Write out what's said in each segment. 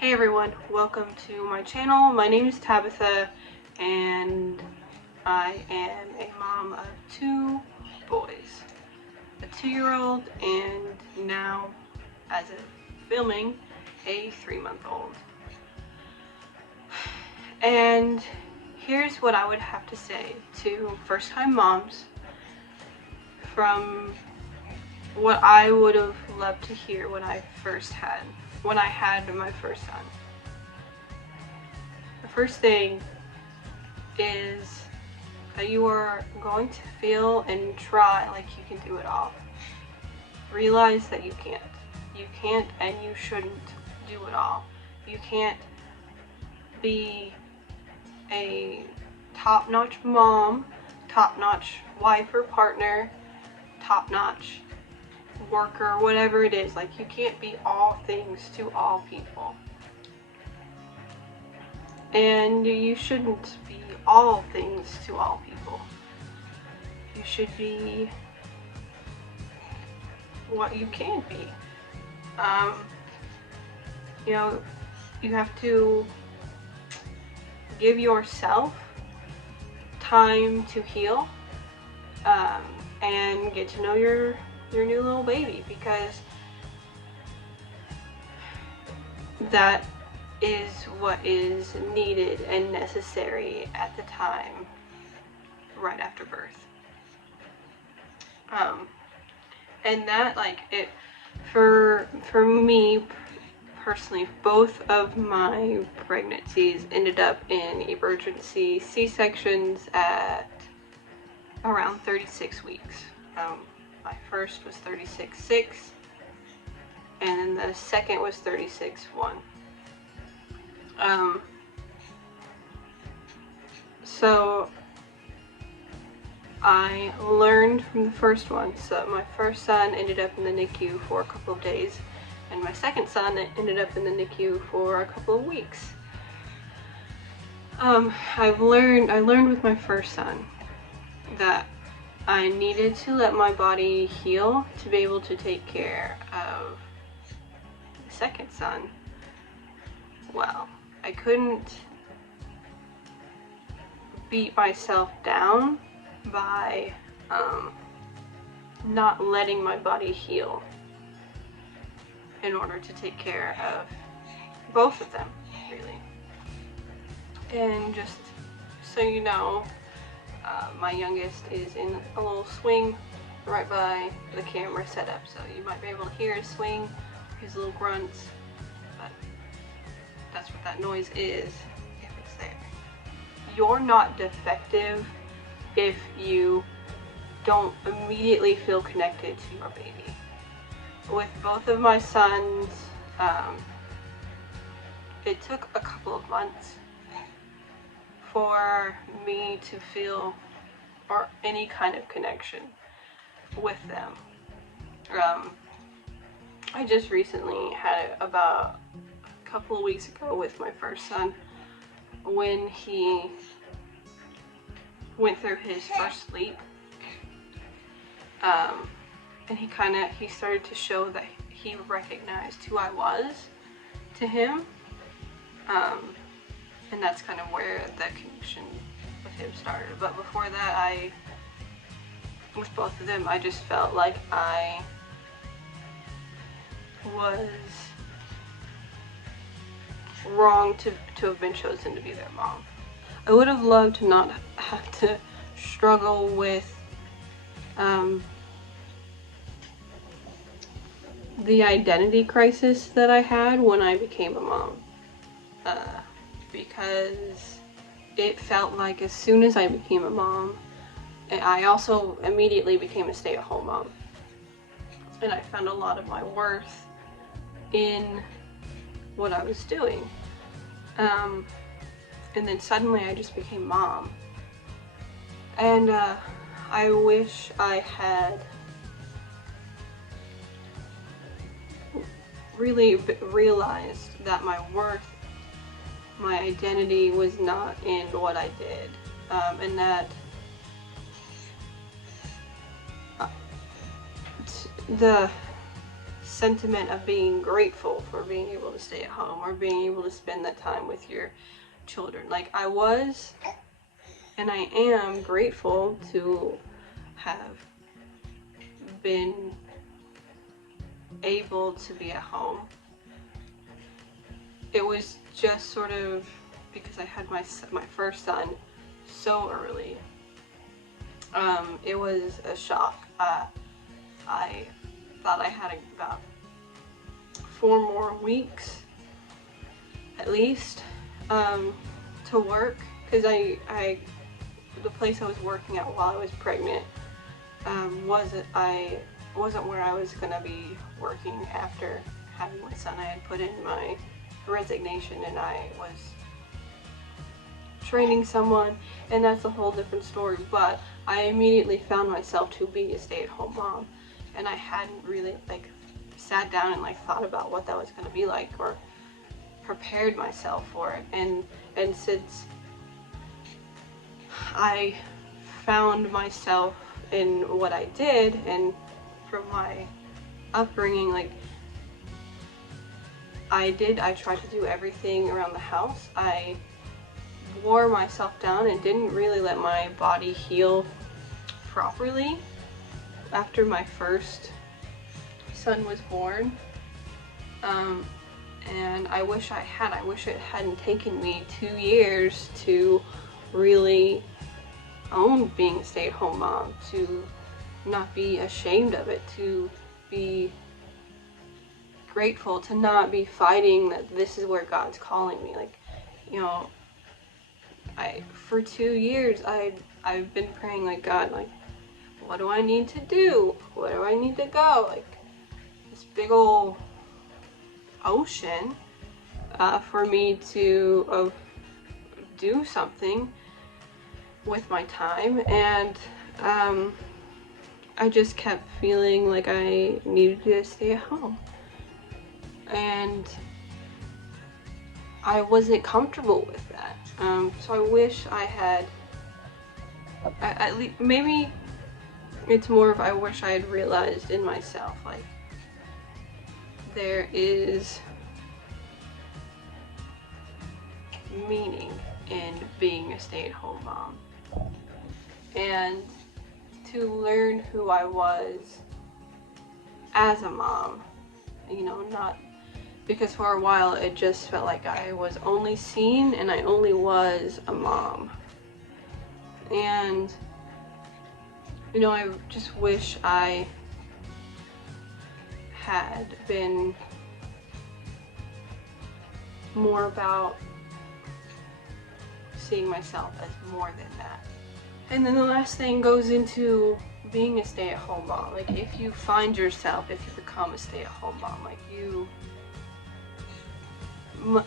Hey everyone, welcome to my channel. My name is Tabitha and I am a mom of two boys, a 2-year-old and now, as of filming, a 3-month-old. And here's what I would have to say to first-time moms from what I would have loved to hear when I had my first son. The first thing is that you are going to feel and try like you can do it all. Realize that you can't. You can't and you shouldn't do it all. You can't be a top-notch mom, top-notch wife or partner, top-notch worker, whatever it is. Like, you can't be all things to all people. And you shouldn't be all things to all people. You should be what you can be. You have to give yourself time to heal and get to know your new little baby, because that is what is needed and necessary at the time right after birth. And that, for me personally, both of my pregnancies ended up in emergency C-sections at around 36 weeks. My first was 36.6, and then the second was 36.1. So I learned from the first one. So my first son ended up in the NICU for a couple of days, and my second son ended up in the NICU for a couple of weeks. I learned with my first son that I needed to let my body heal to be able to take care of the second son well. I couldn't beat myself down by not letting my body heal in order to take care of both of them, really. And just so you know, my youngest is in a little swing right by the camera setup, so you might be able to hear his swing, his little grunts, but that's what that noise is if it's there. You're not defective if you don't immediately feel connected to your baby. With both of my sons, it took a couple of months for me to feel or any kind of connection with them. I just recently had it about a couple of weeks ago with my first son, when he went through his first sleep, and he started to show that he recognized who I was to him, and that's kind of where the connection with him started. But before that, with both of them, I just felt like I was wrong to have been chosen to be their mom. I would have loved to not have to struggle with the identity crisis that I had when I became a mom, because it felt like as soon as I became a mom, I also immediately became a stay-at-home mom, and I found a lot of my worth in what I was doing. And then suddenly I just became mom. And I wish I had really realized that my worth, my identity was not in what I did, and that the sentiment of being grateful for being able to stay at home or being able to spend that time with your children. Like, I was and I am grateful to have been able to be at home. It was just sort of because I had my first son so early. It was a shock. I thought I had about 4 more weeks at least to work, because the place I was working at while I was pregnant wasn't where I was gonna be working after having my son. I had put in my resignation and I was training someone, and that's a whole different story. But I immediately found myself to be a stay-at-home mom, and I hadn't really sat down and thought about what that was going to be like or prepared myself for it. And since I found myself in what I did, and from my upbringing, I tried to do everything around the house. I wore myself down and didn't really let my body heal properly after my first son was born. And I wish I wish it hadn't taken me 2 years to really own being a stay-at-home mom, to not be ashamed of it, to be grateful, to not be fighting that this is where God's calling me. For 2 years I've been praying, God, what do I need to do? Where do I need to go? This big old ocean for me to do something with my time. And I just kept feeling like I needed to stay at home, and I wasn't comfortable with that. So I wish I had, at least, maybe it's more of I wish I had realized in myself, there is meaning in being a stay-at-home mom, and to learn who I was as a mom, not because for a while it just felt like I was only seen and I only was a mom. And I just wish I had been more about seeing myself as more than that. And then the last thing goes into being a stay-at-home mom. If you find yourself, if you become a stay-at-home mom,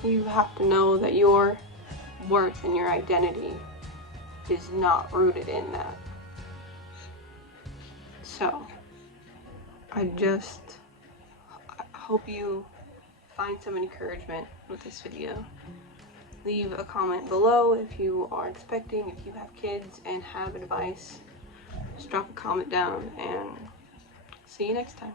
you have to know that your worth and your identity is not rooted in that. So I hope you find some encouragement with this video. Leave a comment below if you are expecting, if you have kids and have advice. Just drop a comment down, and see you next time.